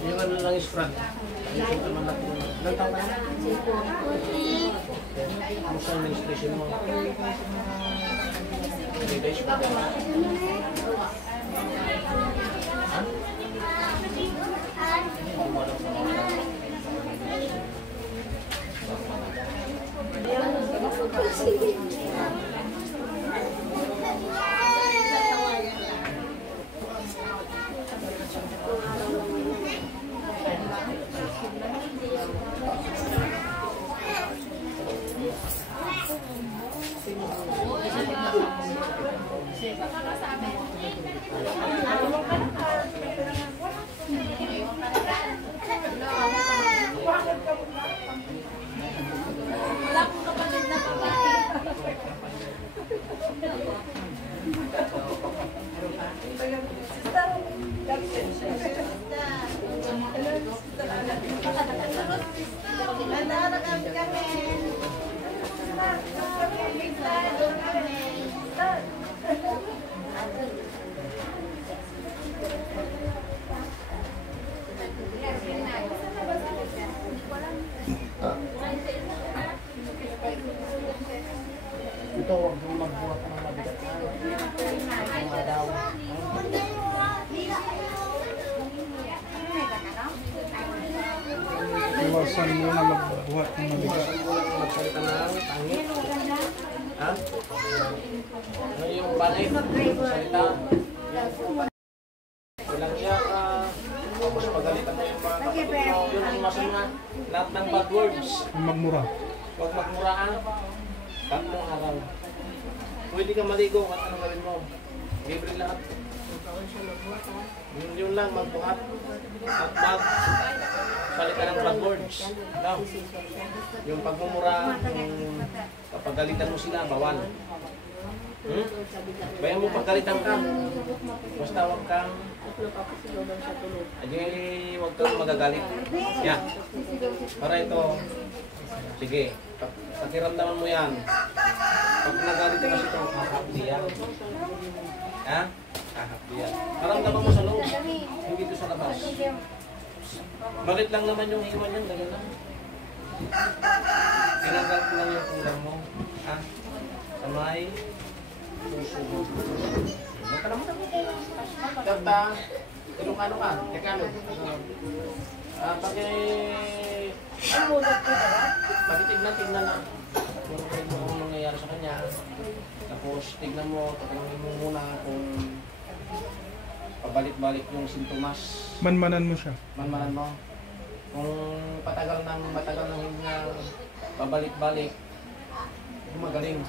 Yung ano lang isprad. Yung naman natin. Ilang taon ka na? Kamusta ang menstruation mo? 3 days pa. Ha? Ito, huwag mong magbuhat ng mabigat na. Mga daw. Iwasan mo na magbuhat ng mabigat. Iwasan mo lang magsalita ng tangit. Ha? Ano yung panay? Salita. Walang iya ka. Tapos pagalitan mo yung mga kapatid mo. Yun ang masama. Lahat ng bad words. Magmura. Huwag magmuraan. 3 araw. Pwede ka maligo kung anong gawin mo. Libre lahat. Yun lang, magbuhat. At salita ng bad words. No? Yung pagmumura, kapagalitan mo sila, bawal. Bayan mo pagkalitan ka. Basta huwag kang huwag kang magagalit. Yan. Para ito, sige, pakiramdaman mo yan. Pag nagalit ka kasi ito, kakapli yan. Ha? Kakapli yan. Paramdaman mo sa loob, hindi ito sa labas. Bakit lang naman yung iwan yan, ganyan lang. Pinanggal ko lang yung ulam mo. Ha? Sa may puso mo. Huwag ka naman ako. Kata, Ilocano ka, Tagalog. Tignan na kung ano nangyayari sa kanya. Tapos tignan mo, tatanungin mo muna kung pabalik-balik yung sintomas. Manmanan mo siya. Manmanan mo. Kung matagal nang hinga, pabalik-balik, magaling.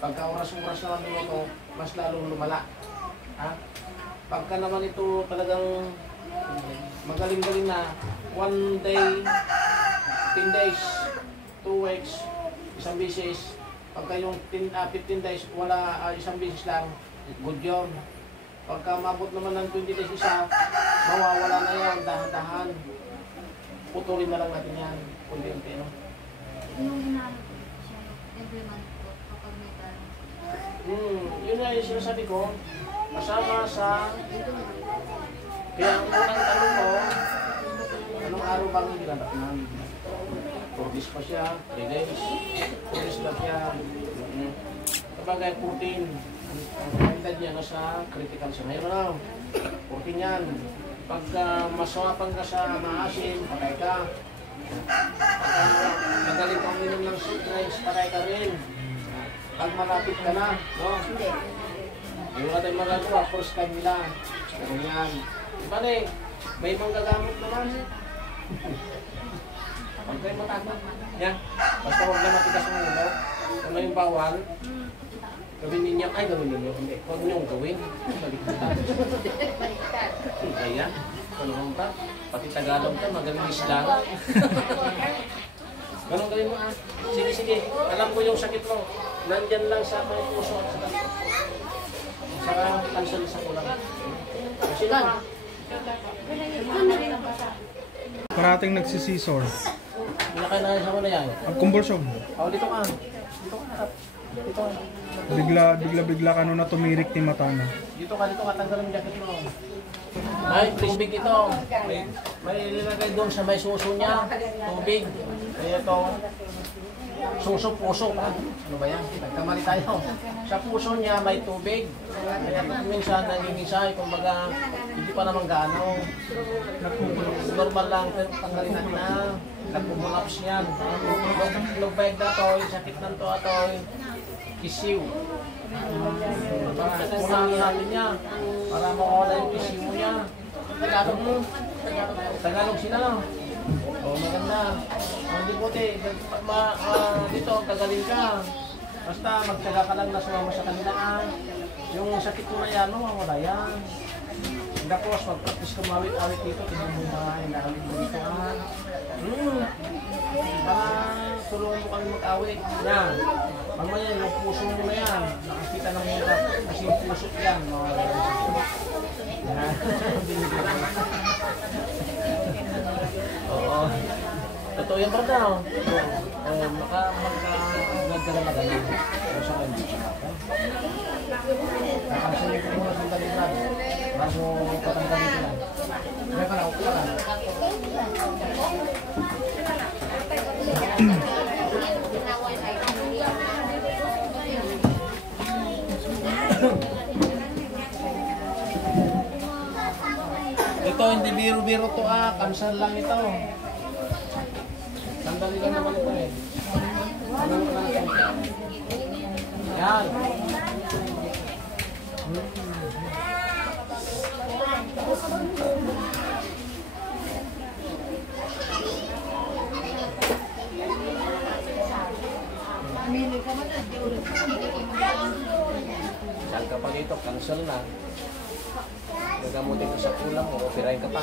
Pagka oras-oras naman nyo ito, mas lalong lumala. Ha? Pagka naman ito talagang magaling-galing na, 1 day, 10 days, 2 weeks, isang bisis. Pagka yung 15 days, wala, isang bisis lang, good yun. Pagka mabot naman ng 20 days isa, mawawala na yan, dahan-dahan. Putulin na lang natin yan, kunti-unti, no? Yung hinahanap ko siya, every month po, kapag may parang. Yun nga yung sinasabi ko, kasama sa... Kaya ang unang tanong mo, anong araw bang nilalaknan? 4 days pa siya, 3 days, 4 days ba siya? Kapagay, 14. Ang edad niya nasa critical siya. Ngayon na, 14 yan. Pagka maswapan ka sa maasim, patay ka. Pagka magaling kang minum ng sweet drinks, patay ka rin. Pag malapit ka na, no? Hindi. Yung wala tayong magagawa, first time nila. Pero yan. Diba na eh, may ibang gagamot naman. Huwag kayo matakot. Yan. Basta huwag na matigas ang ulo. Ano yung bawal? Gawin ninyo, ay gawin ninyo. Hindi, huwag niyong gawin. Baliktad. Kaya, tulungan ka. Pati Tagalog ka, magaling islang. Ganun gawin mo ah. Sige, sige. Alam ko yung sakit mo. Nandyan lang sa may puso at saka cancel sa kulang. Kasi lang. Parating nagsisisor. Pinakain sa mo na yan. Ang kumbulsyon. Oh, dito ka. Dito ka. Dito ka. Bigla ka no na tumirik ni mata na. Dito ka, tanggalin yung jacket mo. Ay, tubig ito. May nilagay doon sa may suso niya. Tubig. Kaya ito. Suso, puso. Ano ba yan? Nagkamali tayo. Sa puso niya may tubig. Kaya minsan nangingisay. Kumbaga, hindi pa naman gaano. Normal lang, pero tanggalin natin na. Nagpumulaps yan. Yung bag na to, yung sakit ng to ato, kisiw. Kunahin natin niya para mawala yung kisiw niya. Tagalog mo. Tagalog sila. O maganda. Hindi puti. Dito, tagalin ka. Basta magtsaga ka lang na sumama sa kanila. Yung sakit mo na yan, mawala yan. Tapos, mag-practice kumawit-awit dito. Tignan mo mga inawit mo dito. Para tulungan mo kami mag-awit. Yan. Mamaya, yung puso mo na yan. Nakakita ng mga kasi yung puso yan. Yan. Oo. Totoo yan ba daw? Magkagad ka na maganda. Sa akin, hindi siya ako. Nakasunod ko muna sa talibad. Bago patanggalin ko lang. Kaya ka na, upo ka. Ito, hindi biro-biro to cancel lang ito. Sandali lang naman ito eh. Ano mo lang ito? Yan. Saan ka pa dito? Cancel na. Gagamutin ko sa kulang mo, operahin ka pa.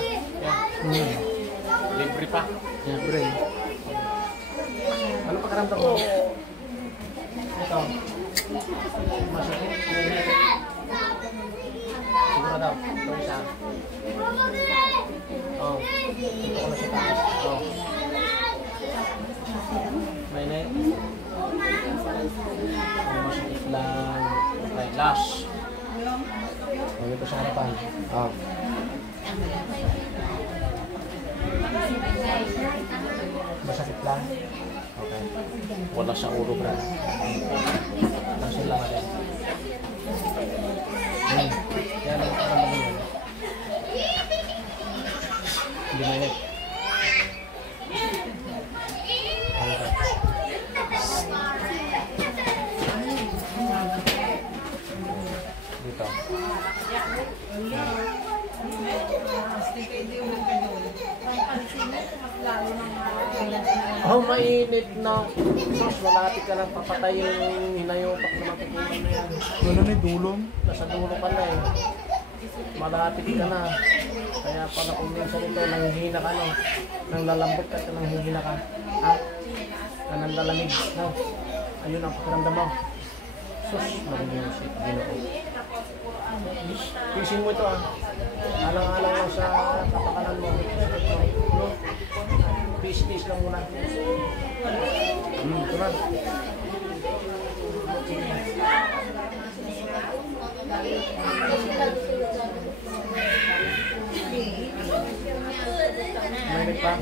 Yan. Libre pa. Libre. Ano pakaramdam mo? Ito. Masakit. Siguro daw. Ito isa. Oh. Ito ko na sa taas. Oh. Mainit. Masakit lang. Okay, last. Huwag ito sa harapan. Oh. Masakit lang. Okay. Wala sa ulo, bro. Langsung lang natin. Yan ang pakaramdam mo. Hindi mainit. Dito. Oh, mainit na. Sos, malapit ka lang papatay yung hinayopak na matutunan na yan. Wala na yung dulong. Nasa dulo ka na eh. Malapit ka na. Kaya pala kung minsan ito, nanghihina ka no. Nang lalambot ka, nanghihina ka. Ha? Nang lalamig. No? Ayun ang pakiramdam mo. Sus, marinig si Ginoo. Pisin mo ito Alang-alang lang sa kapakanan mo. No? Peace lang muna. Ito na. Mainit pa.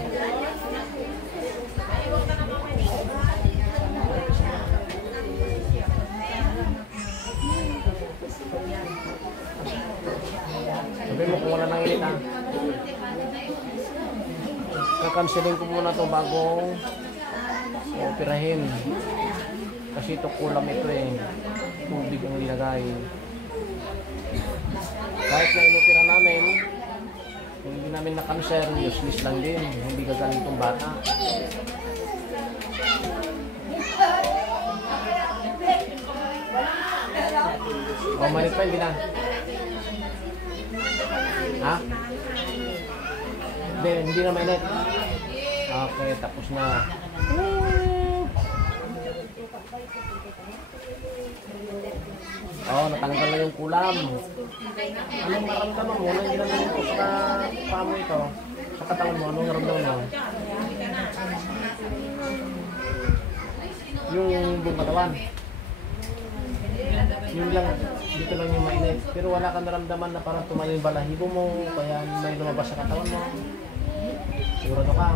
Sabi mo kung wala nang init Kakansilin ko muna to bago operahin. Kasi ito kulam ito eh. Tubig ang nilagay. Kahit na inopera namin, kung hindi namin na-cancer, useless lang din. Hindi gagaling itong bata. O, manit pa, hindi na. Ha? Hindi na mainit. Okay, tapos na. Natanggal na yung kulam. Anong naramdaman mo? Anong ginagawa mo sa pamo ito? Sa katawan mo, anong naramdaman mo? Yung buong katawan. Yun lang. Dito lang yung mainit. Pero wala kang naramdaman na parang tumayo yung balahibo mo, kaya may lumabas sa katawan mo. Sigurado ka.